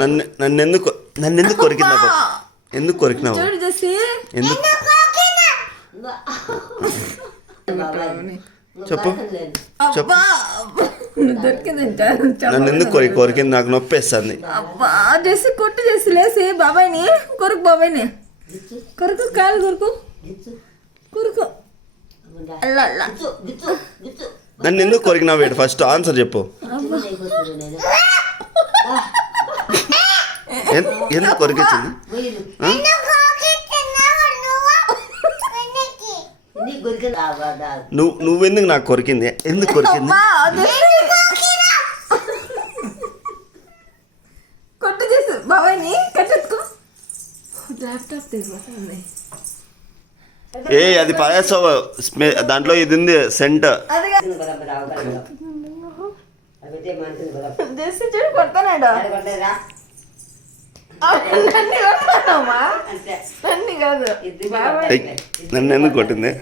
నన్ను ఎందుకు కొరికినావు? ఎందుకు కొరికినావు? ఎందుకు చెప్పు చెప్పు. నన్ను ఎందుకు కొరికింది? నాకు నొప్పి వేస్తుంది. కొట్టు చేసి లేసి బాబాయ్ని కొరుకు, బాబాయ్ని కొరుకు, కాలు కొరుకు కొరుకు. నన్ను ఎందుకు కొరికినావు? వేడు ఫస్ట్ ఆన్సర్ చెప్పు. ఎందుకు కొరికించింది? నువ్వెందుకు నాకు కొరికింది? ఎందుకు కొరికింది? కొట్టు చేసి బాబాయ్ని కట్టెత్తుకో. ల్యాప్టాప్ తీసుకుంది. అది పడేస్తావు. దాంట్లో ఇది ఉంది సెంట్. కొడతానాడు నన్ను కాదు. నన్ను ఎందుకు కొట్టింది?